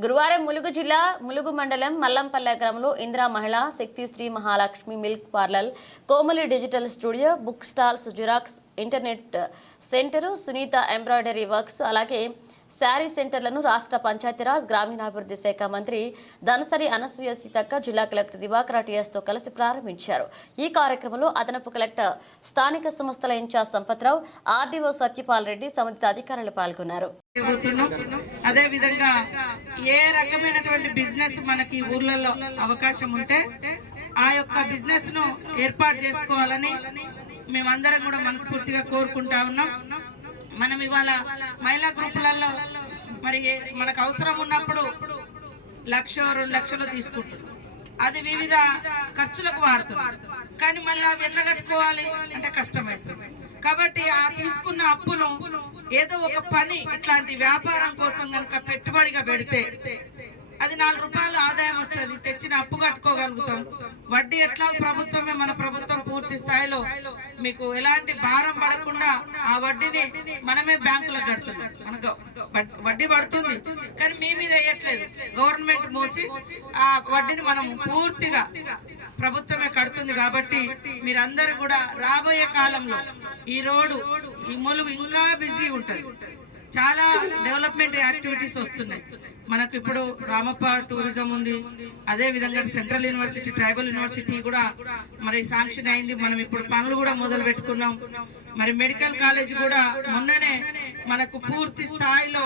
గురువారం ములుగు జిల్లా ములుగు మండలం మల్లంపల్లె గ్రామంలో Indira Mahila Shakti Shri Mahalakshmi milk parlour Komali digital studio book stalls xerox internet centre Sunitha embroidery works అలాగే శారీ సెంటర్లను రాష్ట్ర పంచాయతీరాజ్ గ్రామీణాభివృద్ధి శాఖ మంత్రి దనసరి అనసూయ సీతక్క జిల్లా కలెక్టర్ దివాకర్తో కలిసి ప్రారంభించారు. ఈ కార్యక్రమంలో అదనపు కలెక్టర్ స్థానిక సంస్థల ఇన్ఛార్జ్ సంపత్రావు ఆర్డీఓ సత్యపాల్ రెడ్డి సంబంధిత అధికారులు పాల్గొన్నారు. అదే విధంగా ఏ రకమైనటువంటి బిజినెస్ మనకి ఊర్లలో అవకాశం ఉంటే ఆ యొక్క బిజినెస్ను ఏర్పాటు చేసుకోవాలని మేమందరం కూడా మనస్ఫూర్తిగా కోరుకుంటా ఉన్నాం. మనం ఇవాళ మహిళా గ్రూపులలో మరి మనకు అవసరం ఉన్నప్పుడు లక్ష రెండు లక్షలు తీసుకుంటాం. అది వివిధ ఖర్చులకు వాడుతున్నాం కానీ మళ్ళీ అవి ఎన్నగట్టుకోవాలి అంటే కష్టమైస్తుంది కాబట్టి ఆ తీసుకున్న అప్పును ఏదో ఒక పని ఇట్లాంటి వ్యాపారం కోసం కనుక పెట్టుబడిగా పెడితే పది నాలుగు రూపాయలు ఆదాయం వస్తుంది. తెచ్చిన అప్పు కట్టుకోగలుగుతాం. వడ్డీ ఎట్లా ప్రభుత్వమే మన ప్రభుత్వం పూర్తి స్థాయిలో మీకు ఎలాంటి భారం పడకుండా ఆ వడ్డీని మనమే బ్యాంకులకు కడుతున్నాం. మనకు వడ్డీ పడుతుంది. కానీ మీ మీద వేయట్లేదు. గవర్నమెంట్ మోసి ఆ వడ్డీని మనం పూర్తిగా ప్రభుత్వమే కడుతుంది కాబట్టి మీరందరూ కూడా రాబోయే కాలంలో ఈ రోడ్డు ఈ ములుగు ఇంకా బిజీ ఉంటుంది. చాలా డెవలప్మెంట్ యాక్టివిటీస్ వస్తున్నాయి. మనకు ఇప్పుడు రామప్ప టూరిజం ఉంది. అదే విధంగా సెంట్రల్ యూనివర్సిటీ ట్రైబల్ యూనివర్సిటీ కూడా మరి శాంక్షన్ అయింది. మనం ఇప్పుడు పనులు కూడా మొదలు పెట్టుకున్నాం. మరి మెడికల్ కాలేజ్ కూడా మొన్ననే మనకు పూర్తి స్థాయిలో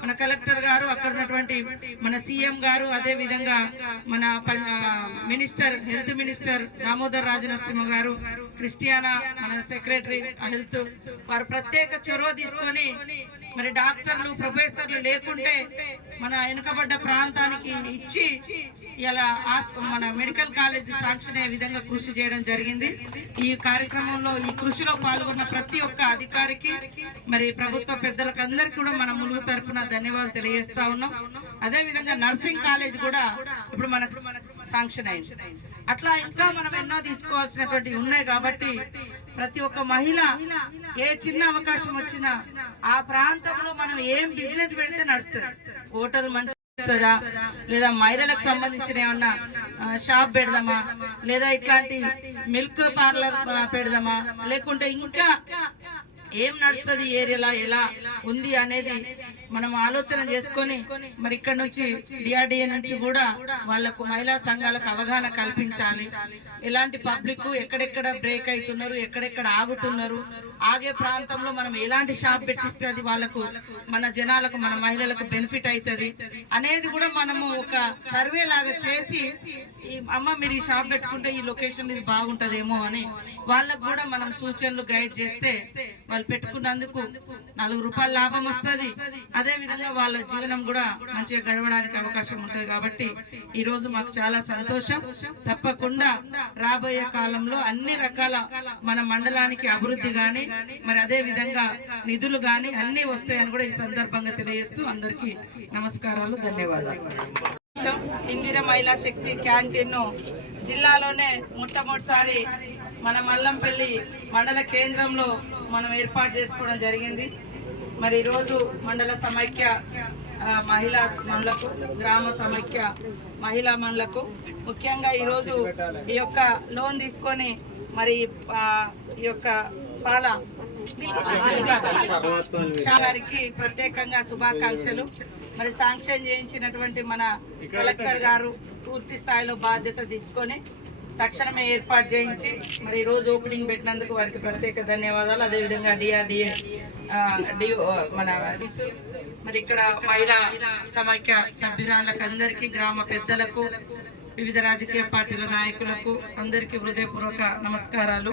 మన కలెక్టర్ గారు అక్కడ ఉన్నటువంటి మన సీఎం గారు అదే విధంగా మన minister health minister Damodar Rajanarasimha గారు క్రిస్టియానా మన సెక్రటరీ హెల్త్ వారు ప్రత్యేక చొరవ తీసుకొని మరి డాక్టర్లు ప్రొఫెసర్లు లేకుంటే మన వెనుకబడ్డ ప్రాంతానికి ఇచ్చి ఇలా మన మెడికల్ కాలేజీ సాంక్షన్ అయ్యే విధంగా కృషి చేయడం జరిగింది. ఈ కార్యక్రమంలో ఈ కృషిలో పాల్గొన్న ప్రతి ఒక్క అధికారికి మరి ప్రభుత్వ పెద్దలకు అందరికీ కూడా మన ములుగు తరపున ధన్యవాదాలు తెలియజేస్తా ఉన్నాం. అదే విధంగా నర్సింగ్ కాలేజ్ కూడా ఇప్పుడు మనకు శాంక్షన్ అయింది అట్లా ఇంకా మనం ఎన్నో తీసుకోవాల్సినటువంటి ఉన్నాయి కాబట్టి ప్రతి ఒక్క మహిళ ఏ చిన్న అవకాశం వచ్చినా ఆ ప్రాంతంలో మనం ఏం బిజినెస్ పెడితే నడుస్తుంది. హోటల్ మంచి వస్తుందా? లేదా మహిళలకు సంబంధించిన ఏమన్నా షాప్ పెడదామా? లేదా ఇట్లాంటి మిల్క్ పార్లర్ పెడదామా? లేకుంటే ఇంకా ఏం నడుస్తుంది ఏరియాలో ఎలా ఉంది అనేది మనం ఆలోచన చేసుకొని మరి ఇక్కడ నుంచి డిఆర్డిఏ నుంచి కూడా వాళ్ళకు మహిళా సంఘాలకు అవగాహన కల్పించాలి. ఎలాంటి పబ్లిక్ ఎక్కడెక్కడ బ్రేక్ అవుతున్నారు ఎక్కడెక్కడ ఆగుతున్నారు ఆగే ప్రాంతంలో మనం ఎలాంటి షాప్ పెట్టిస్తే అది వాళ్ళకు మన జనాలకు మన మహిళలకు బెనిఫిట్ అవుతుంది అనేది కూడా మనము ఒక సర్వే లాగా చేసి అమ్మ మీరు ఈ షాప్ పెట్టుకుంటే ఈ లొకేషన్ ఇది బాగుంటదేమో అని వాళ్ళకు కూడా మనం సూచనలు గైడ్ చేస్తే వాళ్ళు పెట్టుకున్నందుకు నాలుగు రూపాయల లాభం వస్తుంది. అదే విధంగా వాళ్ళ జీవనం కూడా మంచిగా గడవడానికి అవకాశం ఉంటుంది కాబట్టి ఈ రోజు మాకు చాలా సంతోషం. తప్పకుండా రాబోయే కాలంలో అన్ని రకాల మన మండలానికి అభివృద్ధి గాని మరి అదే విధంగా నిధులు గాని అన్ని వస్తాయని కూడా ఈ సందర్భంగా తెలియజేస్తూ అందరికీ నమస్కారాలు ధన్యవాదాలు. ఇందిర మహిళా శక్తి క్యాంటీన్ను జిల్లాలోనే మొట్టమొదటిసారి మన మల్లంపల్లి మండల కేంద్రంలో మనం ఏర్పాటు చేసుకోవడం జరిగింది. మరి ఈరోజు మండల సమైక్య మహిళా మనులకు గ్రామ సమైక్య మహిళా మనులకు ముఖ్యంగా ఈరోజు ఈ యొక్క లోన్ తీసుకొని మరి ఈ యొక్క పాల గారికి ప్రత్యేకంగా శుభాకాంక్షలు. మరి శాంక్షన్ చేయించినటువంటి మన కలెక్టర్ గారు పూర్తి స్థాయిలో బాధ్యత తీసుకొని తక్షణమే ఏర్పాటు చేయించి మరి ఈ రోజు ఓపెనింగ్ పెట్టినందుకు వారికి ప్రత్యేక ధన్యవాదాలు. అదేవిధంగా డిఆర్డిఏ మన మరి ఇక్కడ మహిళా సమైక్య సభ్యురాళ్ళకి అందరికీ గ్రామ పెద్దలకు వివిధ రాజకీయ పార్టీల నాయకులకు అందరికీ హృదయపూర్వక నమస్కారాలు.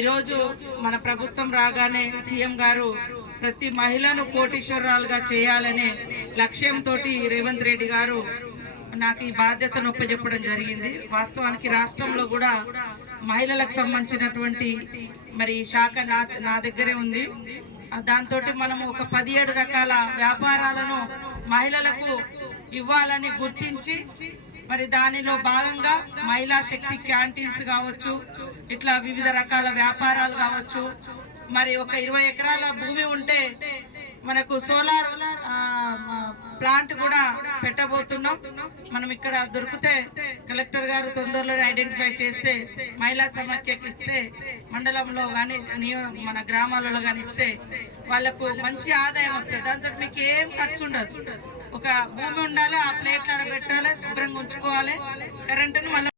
ఈరోజు మన ప్రభుత్వం రాగానే సీఎం గారు ప్రతి మహిళను కోటీశ్వరాలుగా చేయాలనే లక్ష్యంతో రేవంత్ రెడ్డి గారు నాకు ఈ బాధ్యతను ఒప్పజెప్పడం జరిగింది. వాస్తవానికి రాష్ట్రంలో కూడా మహిళలకు సంబంధించినటువంటి మరి ఈ శాఖ నా నా దగ్గరే ఉంది. దాంతో మనము ఒక పదిహేడు రకాల వ్యాపారాలను మహిళలకు ఇవ్వాలని గుర్తించి మరి దానిలో భాగంగా మహిళా శక్తి క్యాంటీన్స్ కావచ్చు ఇట్లా వివిధ రకాల వ్యాపారాలు కావచ్చు. మరి ఒక ఇరవై ఎకరాల భూమి ఉంటే మనకు సోలార్ ప్లాంట్ కూడా పెట్టబోతున్నాం. మనం ఇక్కడ దొరికితే కలెక్టర్ గారు తొందరలోనే ఐడెంటిఫై చేస్తే మహిళా సమాఖ్యకి ఇస్తే మండలంలో కానీ మన గ్రామాలలో కానీ ఇస్తే వాళ్ళకు మంచి ఆదాయం వస్తుంది. దాంతో మీకు ఏం ఖర్చు ఉండదు. ఒక భూమి ఉండాలి ఆ ప్లేట్లు ఆడ పెట్టాలి శుభ్రంగా ఉంచుకోవాలి కరెంటును మళ్ళీ